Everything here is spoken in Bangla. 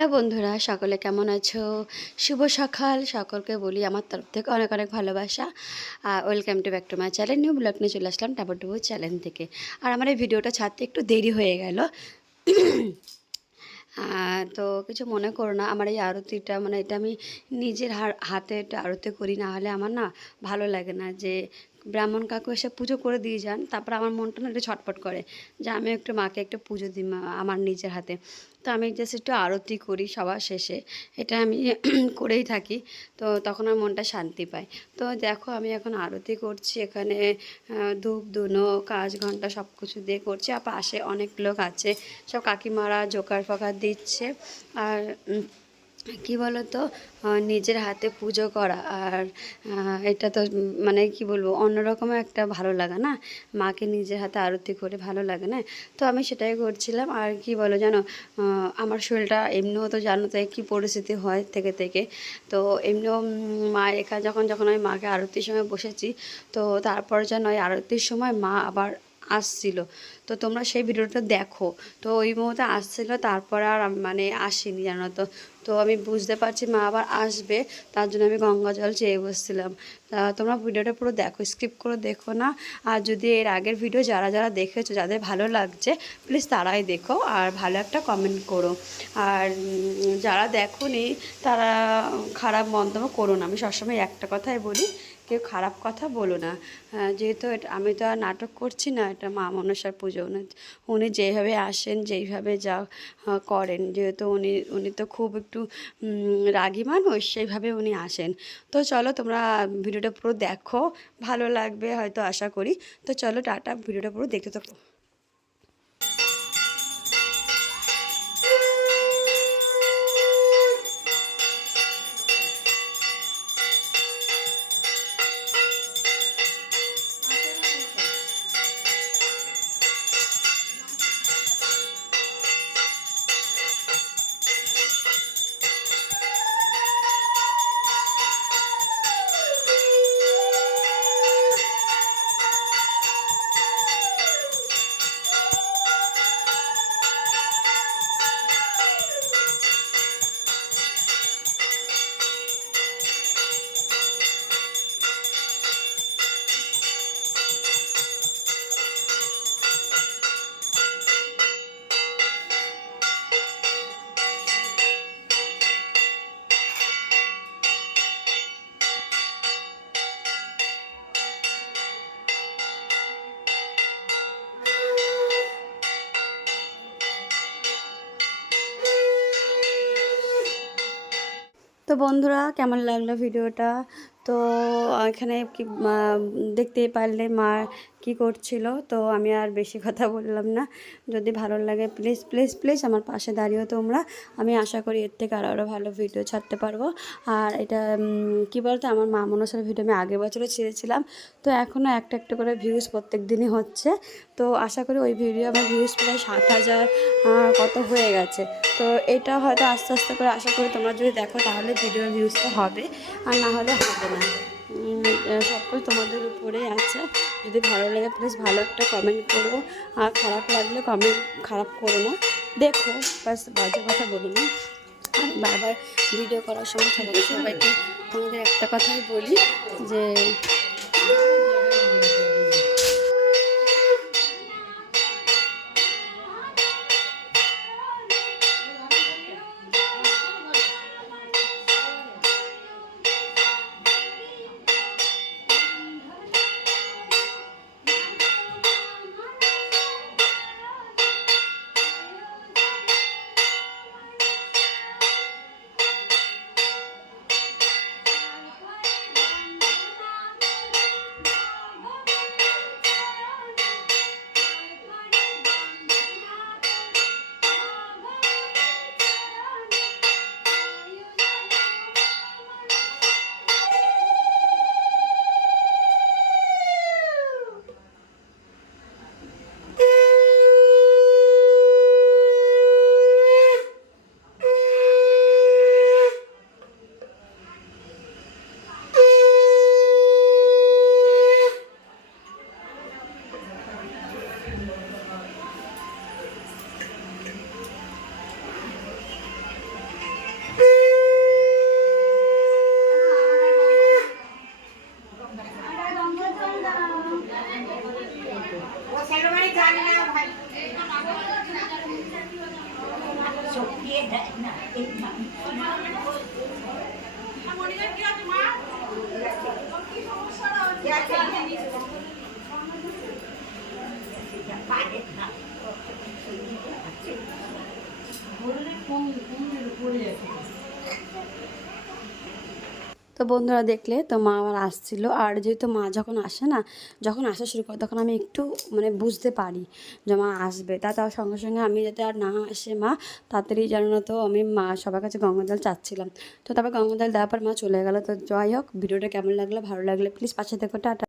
হ্যাঁ বন্ধুরা, সকলে কেমন আছো? শুভ সকাল। সকলকে বলি আমার তরফ থেকে অনেক অনেক ভালোবাসা। Welcome to back to my channel, new blog নিয়ে চলে আসলাম টাবর টুবু চ্যানেল থেকে। আর আমার এই ভিডিওটা ছাড়তে একটু দেরি হয়ে গেল। তো কিছু মনে করো না, আমার এই আরতিটা মানে এটা আমি নিজের হাতে এটা আরতি করি, না হলে আমার না ভালো লাগে না যে ব্রাহ্মণ কাকু এসে পুজো করে দিয়ে যান, তারপর আমার মনটা না একটু ছটফট করে যে আমি একটু মাকে একটু পুজো দিই আমার নিজের হাতে। তো আমি জাস্ট একটু আরতি করি সবার শেষে, এটা আমি করেই থাকি। তো তখন আমার মনটা শান্তি পায়। তো দেখো আমি এখন আরতি করছি, এখানে ধূপ, ধুনো, কাজ ঘণ্টা সব কিছু দিয়ে করছি। আর পাশে অনেক লোক আছে, সব কাকিমারা জোকার ফোকার দিচ্ছে। আর কি বলতো? নিজের হাতে পুজো করা আর এটা তো মানে কি বলব, অন্যরকম একটা ভালো লাগে না? মাকে নিজের হাতে আরতি করে ভালো লাগে না? তো আমি সেটাই করছিলাম। আর কি বলো জানো আমার শরীরটা এমনিও তো জানো তো কী পরিস্থিতি হয় থেকে থেকে। তো এমনিও মা একা যখন যখন আমি মাকে আরতির সময় বসেছি, তো তারপর যেন ওই আরতির সময় মা আবার আসছিল। তো তোমরা সেই ভিডিওটা দেখো। তো ওই মুহূর্তে আসছিল, তারপর আর মানে আসিনি জানো তো। তো আমি বুঝতে পারছি মা আবার আসবে, তার জন্য আমি গঙ্গা জল চেয়ে বসছিলাম। তা তোমরা ভিডিওটা পুরো দেখো, স্কিপ করে দেখো না। আর যদি এর আগের ভিডিও যারা যারা দেখেছ, যাদের ভালো লাগছে, প্লিজ তারাই দেখো আর ভালো একটা কমেন্ট করো। আর যারা দেখোনি, তারা খারাপ মন্তব্য করো না। আমি সবসময় একটা কথাই বলি কেউ খারাপ কথা বলো না। যেহেতু এটা আমি তো আর নাটক করছি না, এটা মা মনসার পুজো। উনি উনি যেভাবে আসেন, যেইভাবে যা করেন, যেহেতু উনি উনি তো খুব একটু রাগি মানুষ, সেইভাবে উনি আসেন। তো চলো তোমরা ভিডিওটা পুরো দেখো, ভালো লাগবে হয়তো আশা করি। তো চলো টাটা, ভিডিওটা পুরো দেখতে থাকো। তো বন্ধুরা কেমন লাগল ভিডিওটা? তো এখানে কি দেখতে পারলে মা কি করছিল? তো আমি আর বেশি কথা বললাম না। যদি ভালো লাগে প্লিজ প্লিজ প্লিজ আমার পাশে দাঁড়িয়েও তোমরা। আমি আশা করি এর থেকে আরও আরও ভালো ভিডিও ছাড়তে পারব। আর এটা কি বলতো? আমার মা মনসার ভিডিও আমি আগের বছরও ছেড়েছিলাম। তো এখনও একটা একটা করে ভিউজ প্রত্যেক দিনই হচ্ছে। তো আশা করি ওই ভিডিও আমার ভিউজ প্রায় সাত হাজার কত হয়ে গেছে। তো এটা হয়তো আস্তে আস্তে করে আশা করি তোমরা যদি দেখো তাহলে ভিডিওর ভিউজটা হবে। আর না হলে হবে না। সবকিছু তোমাদের উপরেই আছে। যদি ভালো লাগে প্লিজ ভালো একটা কমেন্ট করো। আর খারাপ লাগলে কমেন্ট খারাপ করো না। দেখো বাস বাজে কথা বলি না। বারবার ভিডিও করার সময় সবাই সবাইকে তোমাদের একটা কথাই বলি যে জানি না এই ভাই তো বন্ধুরা দেখলে তো মা আমার আসছিল। আর যেহেতু মা যখন আসে না, যখন আসা শুরু করে তখন আমি একটু মানে বুঝতে পারি যে মা আসবে। তা তার সঙ্গে সঙ্গে আমি যাতে আর না আসে মা, তাড়াতাড়ি জানো না তো আমি মা সবার কাছে গঙ্গা জল চাচ্ছিলাম। তো তারপর গঙ্গা জল দেওয়ার পর মা চলে গেলো। তো যাই হোক, ভিডিওটা কেমন লাগল, ভালো লাগলে প্লিজ পাশে দেখো টাটা।